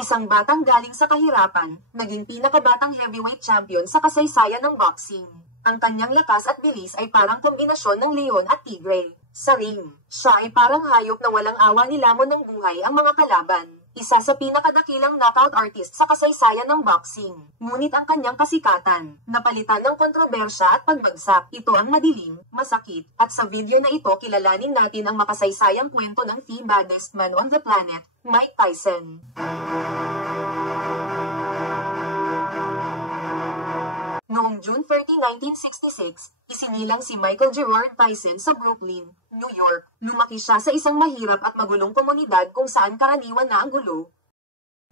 Isang batang galing sa kahirapan, naging pinakabatang heavyweight champion sa kasaysayan ng boxing. Ang kanyang lakas at bilis ay parang kombinasyon ng leon at tigre. Sa ring, siya ay parang hayop na walang awa nilamon ng buhay ang mga kalaban. Isa sa pinakadakilang knockout artist sa kasaysayan ng boxing. Ngunit ang kanyang kasikatan, napalitan ng kontrobersya at pagbagsak. Ito ang madilim, masakit, at sa video na ito kilalanin natin ang makasaysayang kwento ng the baddest man on the planet, Mike Tyson. Noong June 30, 1966, isinilang si Michael Gerard Tyson sa Brooklyn, New York. Lumaki siya sa isang mahirap at magulong komunidad kung saan karaniwan na ang gulo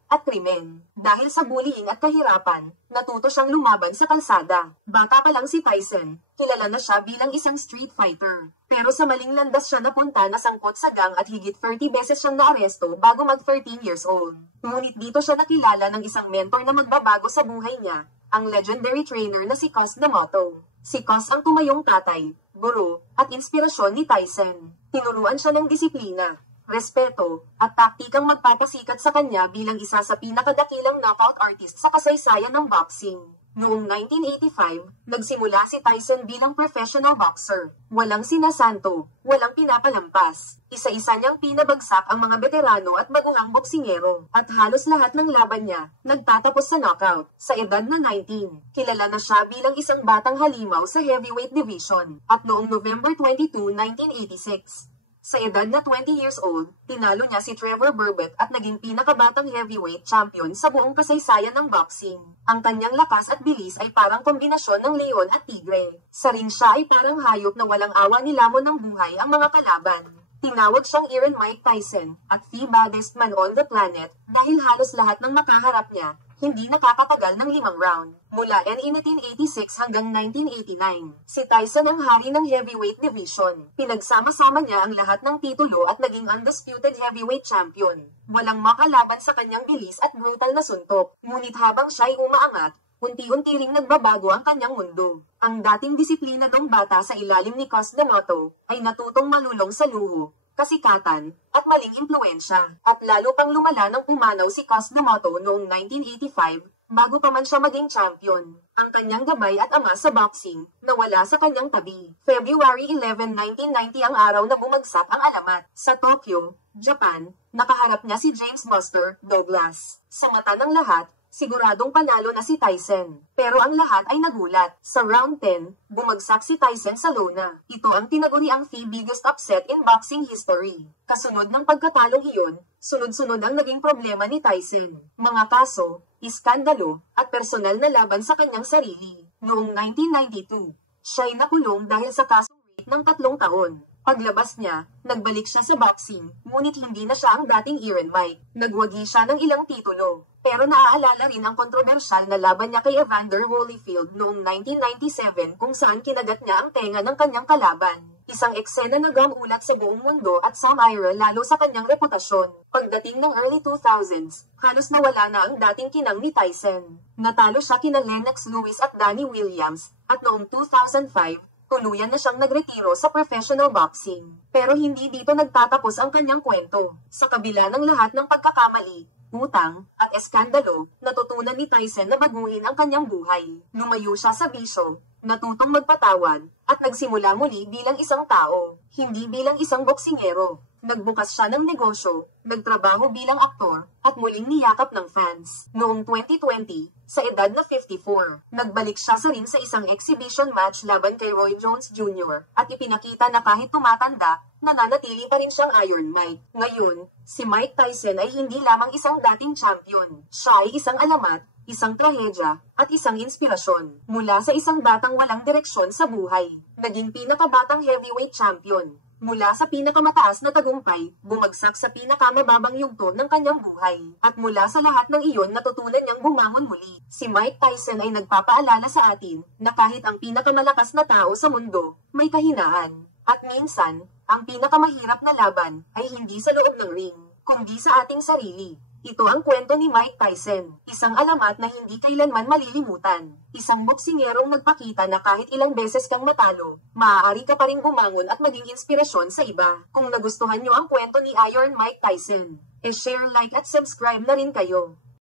at krimen. Dahil sa bullying at kahirapan, natuto siyang lumaban sa kalsada. Bata pa lang si Tyson, kilala na siya bilang isang street fighter. Pero sa maling landas siya napunta na sangkot sa gang at higit 30 beses siyang naaresto bago mag 13 years old. Ngunit dito siya nakilala ng isang mentor na magbabago sa buhay niya, ang legendary trainer na si Cus D'Amato. Si Cus ang tumayong tatay, guro, at inspirasyon ni Tyson. Tinuruan siya ng disiplina, respeto, at taktikang magpapasikat sa kanya bilang isa sa pinakadakilang knockout artist sa kasaysayan ng boxing. Noong 1985, nagsimula si Tyson bilang professional boxer. Walang sinasanto, walang pinapalampas. Isa-isa niyang pinabagsak ang mga veterano at baguhang boksingero. At halos lahat ng laban niya, nagtatapos sa knockout. Sa edad na 19, kilala na siya bilang isang batang halimaw sa heavyweight division. At noong November 22, 1986, sa edad na 20 years old, tinalo niya si Trevor Berbick at naging pinakabatang heavyweight champion sa buong kasaysayan ng boxing. Ang kanyang lakas at bilis ay parang kombinasyon ng leon at tigre. Sa ring siya ay parang hayop na walang awa nilamon ng buhay ang mga kalaban. Tinawag siyang Iron Mike Tyson at the baddest man on the planet dahil halos lahat ng makaharap niya hindi nakakatagal ng 5 round. Mula 1986 hanggang 1989, si Tyson ang hari ng heavyweight division. Pinagsama-sama niya ang lahat ng titulo at naging undisputed heavyweight champion. Walang makalaban sa kanyang bilis at brutal na suntok. Ngunit habang siya'y umaangat, unti-unti ring nagbabago ang kanyang mundo. Ang dating disiplinadong bata sa ilalim ni Cus D'Amato ay natutong malulong sa luho, kasikatan, at maling impluensya. At lalo pang lumala nang pumanaw si Cus D'Amato noong 1985, bago pa man siya maging champion. Ang kanyang gabay at ama sa boxing, nawala sa kanyang tabi. February 11, 1990 ang araw na bumagsak ang alamat. Sa Tokyo, Japan, nakaharap niya si James Buster Douglas. Sa mata ng lahat, siguradong panalo na si Tyson. Pero ang lahat ay nagulat. Sa round 10, bumagsak si Tyson sa lona. Ito ang tinaguriang the biggest upset in boxing history. Kasunod ng pagkatalong iyon, sunod-sunod ang naging problema ni Tyson. Mga kaso, iskandalo, at personal na laban sa kanyang sarili. Noong 1992, siya'y nakulong dahil sa kasong rape ng 3 taon. Paglabas niya, nagbalik siya sa boxing, ngunit hindi na siya ang dating Iron Mike. Nagwagi siya ng ilang titulo. Pero naaalala rin ang kontrobersyal na laban niya kay Evander Holyfield noong 1997 kung saan kinagat niya ang tenga ng kanyang kalaban. Isang eksena na gamulat sa buong mundo at sumira lalo sa kanyang reputasyon. Pagdating ng early 2000s, halos nawala na ang dating kinang ni Tyson. Natalo siya kina Lennox Lewis at Danny Williams, at noong 2005, tuluyan na siyang nagretiro sa professional boxing. Pero hindi dito nagtatapos ang kanyang kwento. Sa kabila ng lahat ng pagkakamali, utang, at eskandalo, natutunan ni Tyson na baguhin ang kanyang buhay. Lumayo siya sa bisyo, natutong magpatawad, at nagsimula muli bilang isang tao, hindi bilang isang boksingero. Nagbukas siya ng negosyo, nagtrabaho bilang aktor, at muling niyakap ng fans. Noong 2020, sa edad na 54, nagbalik siya sa ring sa isang exhibition match laban kay Roy Jones Jr. at ipinakita na kahit tumatanda, nananatili pa rin siyang Iron Mike. Ngayon, si Mike Tyson ay hindi lamang isang dating champion. Siya ay isang alamat, isang trahedya, at isang inspirasyon. Mula sa isang batang walang direksyon sa buhay, naging pinakabatang heavyweight champion. Mula sa pinakamataas na tagumpay, bumagsak sa pinakamababang yugto ng kanyang buhay. At mula sa lahat ng iyon natutunan niyang bumangon muli. Si Mike Tyson ay nagpapaalala sa atin na kahit ang pinakamalakas na tao sa mundo, may kahinaan. At minsan, ang pinakamahirap na laban ay hindi sa loob ng ring, kundi sa ating sarili. Ito ang kwento ni Mike Tyson, isang alamat na hindi kailanman malilimutan. Isang boksingerong nagpakita na kahit ilang beses kang matalo, maaari ka pa ring bumangon at maging inspirasyon sa iba. Kung nagustuhan niyo ang kwento ni Iron Mike Tyson, E-share, like at subscribe na rin kayo.